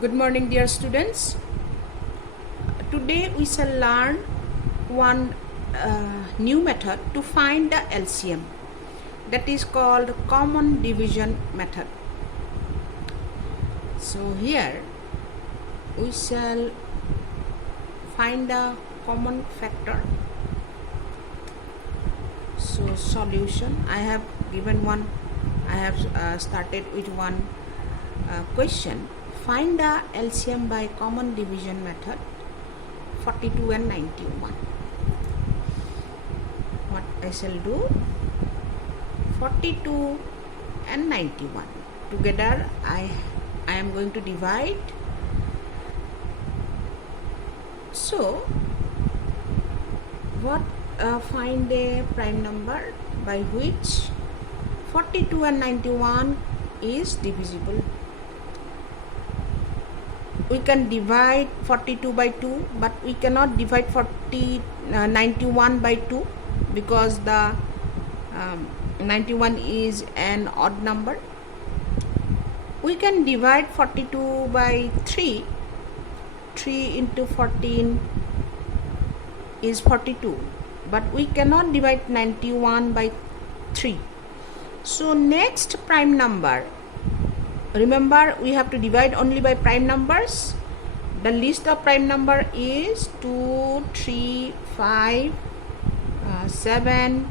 Good morning, dear students. Today we shall learn one new method to find the LCM, that is called common division method. So here we shall find the common factor. So solution, I have given one, I have started with one question. Find the LCM by common division method 42 and 91. What I shall do, 42 and 91 together I am going to divide. So what find a prime number by which 42 and 91 is divisible. We can divide 42 by 2, but we cannot divide 91 by 2 because the 91 is an odd number. We can divide 42 by 3. 3 into 14 is 42, but we cannot divide 91 by 3. So next prime number, remember we have to divide only by prime numbers. The list of prime number is 2, 3, 5, 7,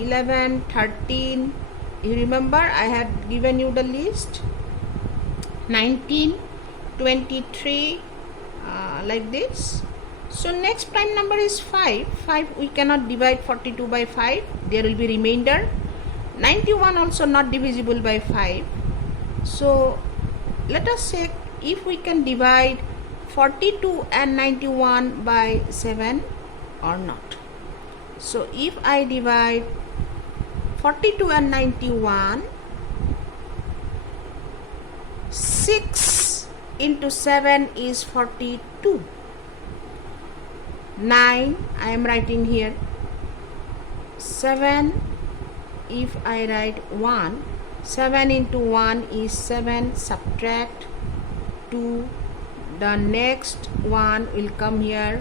11, 13. You remember I had given you the list, 19, 23, like this. So next prime number is 5. 5 we cannot divide 42 by 5. There will be remainder. 91 also not divisible by 5. So let us check if we can divide 42 and 91 by 7 or not. So if I divide 42 and 91, 6 into 7 is 42. 9 I am writing here. 7, if I write 1, 7 into 1 is 7, subtract 2, the next one will come here,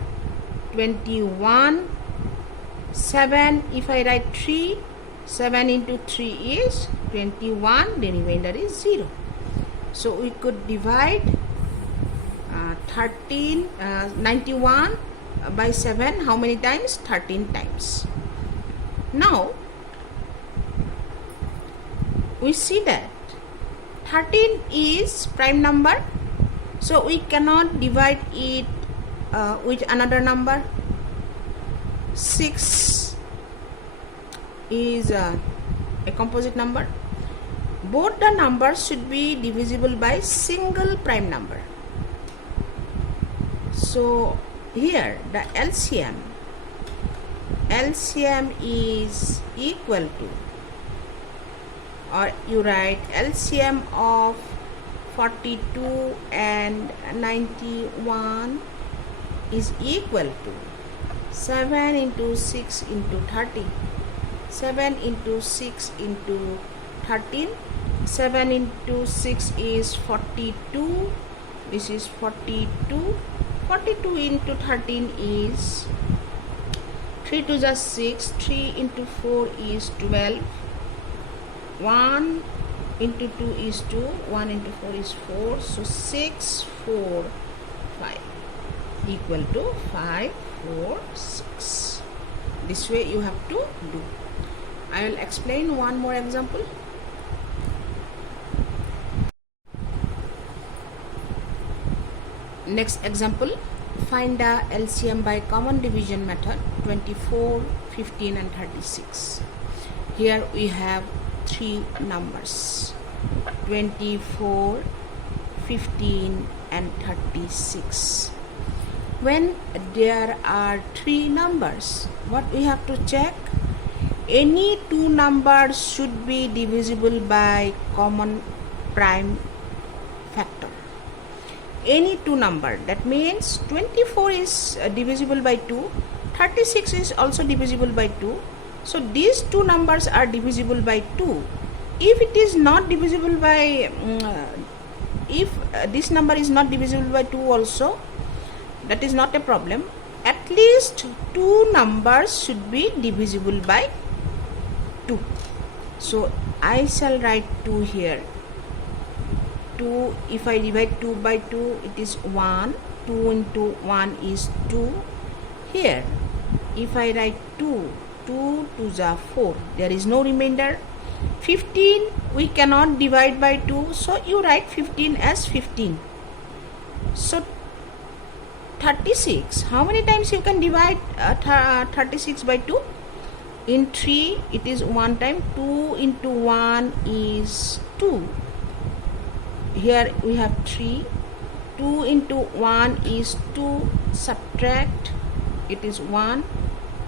21. 7, if I write 3, 7 into 3 is 21, the remainder is 0. So we could divide 91 by 7 how many times? 13 times. Now we see that 13 is prime number, so we cannot divide it with another number. 6 is a composite number. Both the numbers should be divisible by single prime number. So here the LCM is equal to, or you write LCM of 42 and 91 is equal to 7 into 6 into 30. 7 into 6 into 13. 7 into 6 is 42. This is 42. 42 into 13 is 3 to the 6. 3 into 4 is 12. 1 into 2 is 2. 1 into 4 is 4. So 6, 4, 5 equal to 5, 4, 6. This way you have to do. I will explain one more example. Next example, find the LCM by common division method 24, 15 and 36. Here we have three numbers, 24, 15 and 36. When there are three numbers, what we have to check? Any two numbers should be divisible by common prime factor. Any two number, that means 24 is divisible by 2, 36 is also divisible by 2. So these two numbers are divisible by 2. If it is not divisible by if this number is not divisible by 2 also, that is not a problem. At least two numbers should be divisible by 2. So I shall write 2 here. 2, if I divide 2 by 2, it is 1. 2 into 1 is 2. Here, if I write 2, 2 2s are 4. There is no remainder. 15 we cannot divide by 2, so you write 15 as 15. So 36, how many times you can divide 36 by 2? In 3 it is 1 time. 2 into 1 is 2. Here we have 3. 2 into 1 is 2. Subtract, it is 1.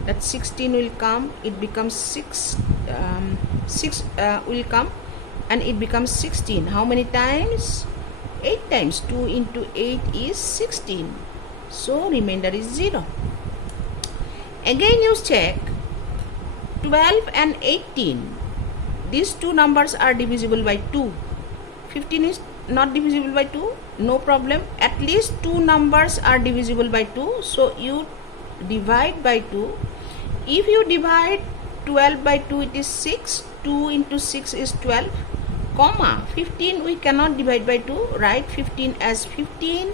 That 16 will come, it becomes 6. 6 will come and it becomes 16. How many times? 8 times. 2 into 8 is 16. So remainder is 0. Again you check 12 and 18. These two numbers are divisible by 2. 15 is not divisible by 2. No problem. At least two numbers are divisible by 2. So you divide by 2. If you divide 12 by 2, it is 6. 2 into 6 is 12. Comma 15 we cannot divide by 2. Write 15 as 15.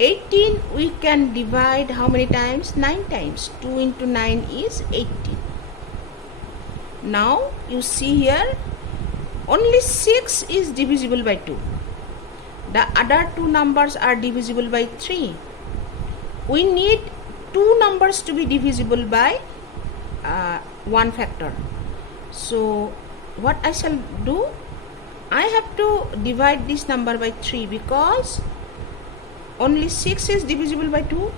18 we can divide how many times? 9 times. 2 into 9 is 18. Now you see here, only 6 is divisible by 2. The other two numbers are divisible by 3. We need two numbers to be divisible by 1 factor. So what I shall do, I have to divide this number by 3 because only 6 is divisible by 2.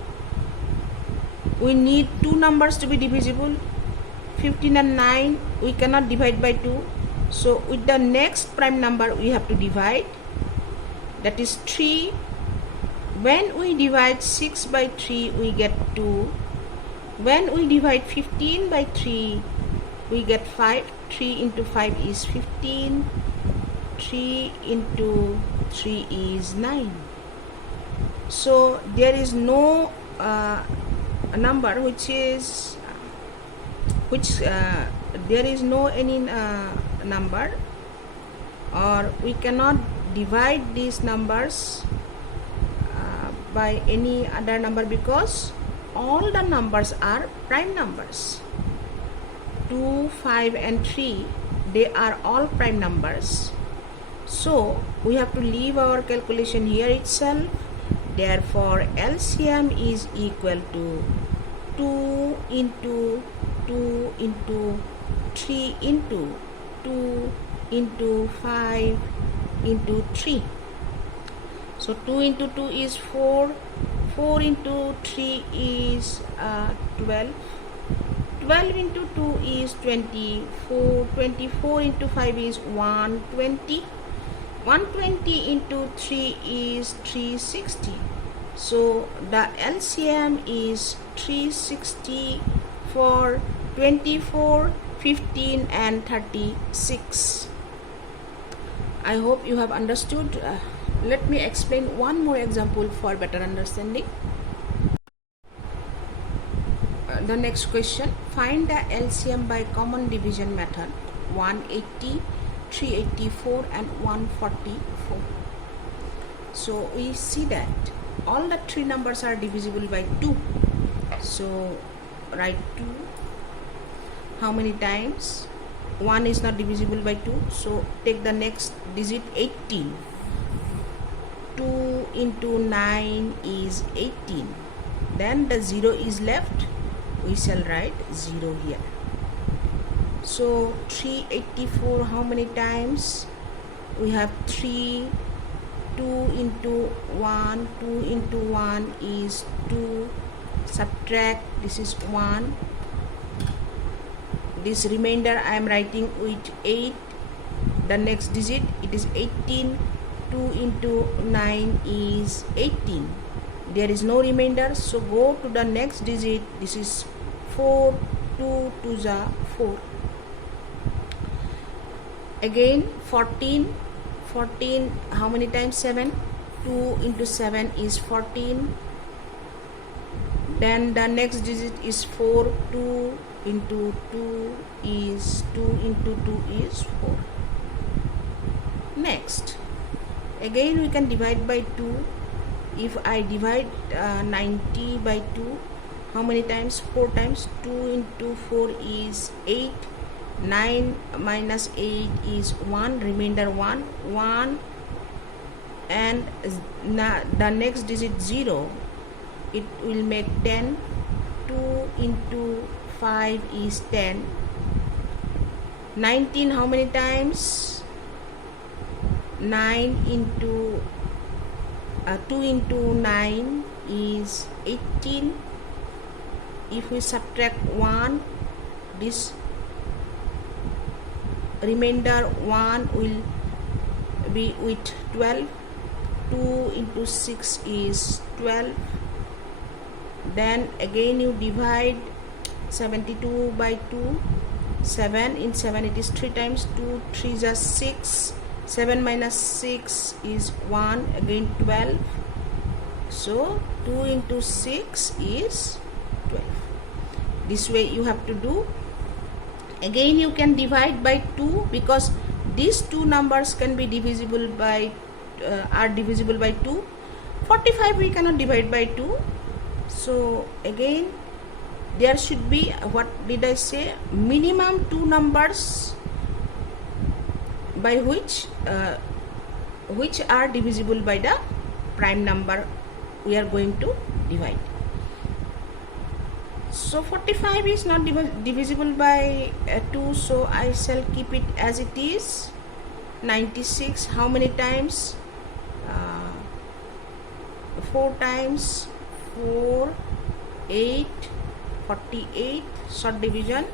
We need two numbers to be divisible. 15 and 9 we cannot divide by 2. So with the next prime number we have to divide, that is 3. When we divide 6 by 3 we get 2. When we divide 15 by 3 we get 5. 3 into 5 is 15. 3 into 3 is 9. So there is no number which is there is no any number, or we cannot divide these numbers by any other number because all the numbers are prime numbers. 2, 5 and 3, they are all prime numbers. So we have to leave our calculation here itself. Therefore LCM is equal to 2 into 2 into 3 into 2 into 5 into 3. So 2 into 2 is 4. 4 into 3 is 12. 12 into 2 is 24. 24 into 5 is 120. 120 into 3 is 360. So the LCM is 360 for 24, 15 and 36. I hope you have understood. Let me explain one more example for better understanding. The next question, find the LCM by common division method. 180, 384 and 144. So we see that all the three numbers are divisible by 2. So write 2. How many times? 1 is not divisible by 2. So take the next digit 18. 2 into 9 is 18. Then the 0 is left. We shall write 0 here. So 384, how many times? We have 3. 2 into 1. 2 into 1 is 2. Subtract, this is 1. This remainder I am writing with 8. The next digit, it is 18. 2 into 9 is 18. There is no remainder, so go to the next digit. This is 4. 2 2s are 4. Again 14. 14, how many times 7? 2 into 7 is 14. Then the next digit is 4. 2 into 2 is 2 into 2 is 4. Next, again we can divide by 2. If I divide 90 by 2, how many times? 4 times. 2 into 4 is 8. 9 minus 8 is 1, remainder 1. 1 and the next digit 0, it will make 10. 2 into 5 is 10. 19, how many times? 9 into 2 into 9 is 18. If we subtract 1, this remainder 1 will be with 12. 2 into 6 is 12. Then again you divide 72 by 2. 7, in 7 it is 3 times. 2 3s are 6. 7 minus 6 is 1, again 12. So 2 into 6 is 12. This way you have to do. Again you can divide by 2, because these two numbers can be divisible by are divisible by 2. 45 we cannot divide by 2. So again there should be, what did I say, minimum 2 numbers by which are divisible by the prime number we are going to divide. So 45 is not divisible by 2, so I shall keep it as it is. 96, how many times? 4 times. 4, 8, 48, short division.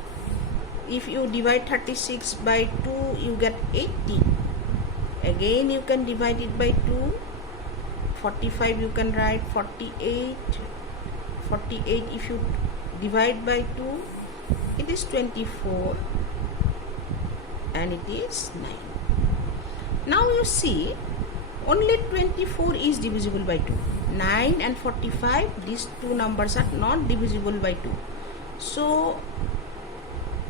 If you divide 36 by 2, you get 80. Again you can divide it by 2. 45 you can write 48. 48 if you divide by 2, it is 24 and it is 9. Now you see, only 24 is divisible by 2. 9 and 45, these two numbers are not divisible by 2. So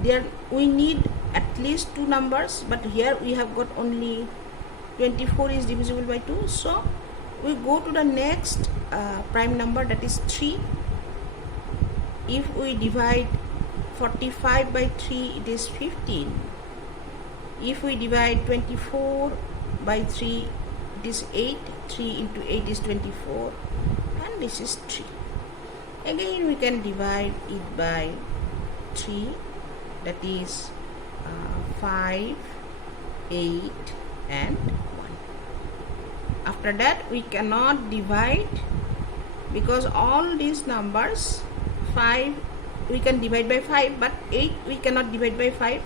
there we need at least 2 numbers, but here we have got only 24 is divisible by 2. So we go to the next prime number, that is 3. If we divide 45 by 3, it is 15. If we divide 24 by 3, it is 8. 3 into 8 is 24, and this is 3. Again we can divide it by 3, that is 5, 8 and 1. After that we cannot divide, because all these numbers, 5 we can divide by 5, but 8 we cannot divide by 5.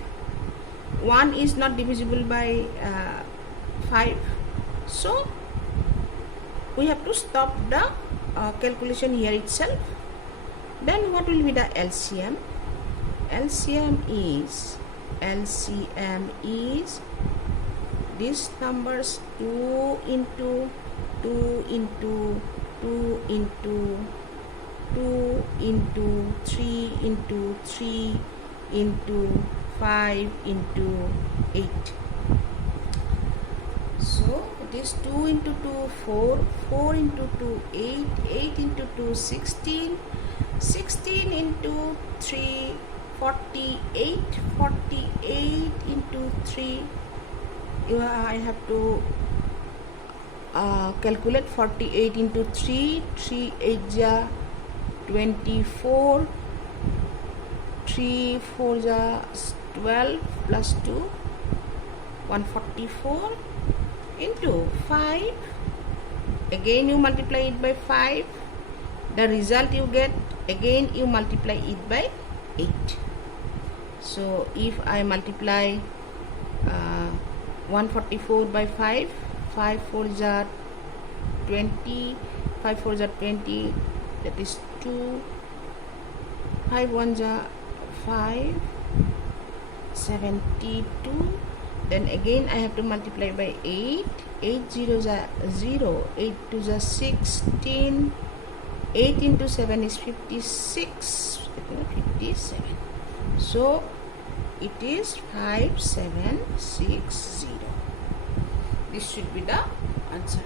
1 is not divisible by 5. So we have to stop the calculation here itself. Then what will be the LCM? LCM is these numbers 2 into 2 into 2 into 2 into 3 into 3 into 5 into 8. So it is 2 into 2 4, 4 into 2 8, 8 into 2 16, 16 into 3 48, 48 into 3, I have to calculate 48 into 3, 3 8 ja 24, 3 4 ja 12 plus 2, 144 into 5. Again you multiply it by 5. The result you get, again you multiply it by 8. So if I multiply 144 by 5, 5 4 ja 20, 5 4 ja 20, that is 2, 5 1 ja 5, 72, Then again I have to multiply by 8. 8 zeros are 0. 8 twos are 16. 8 into 7 is 56. 57. So it is 5760. This should be the answer.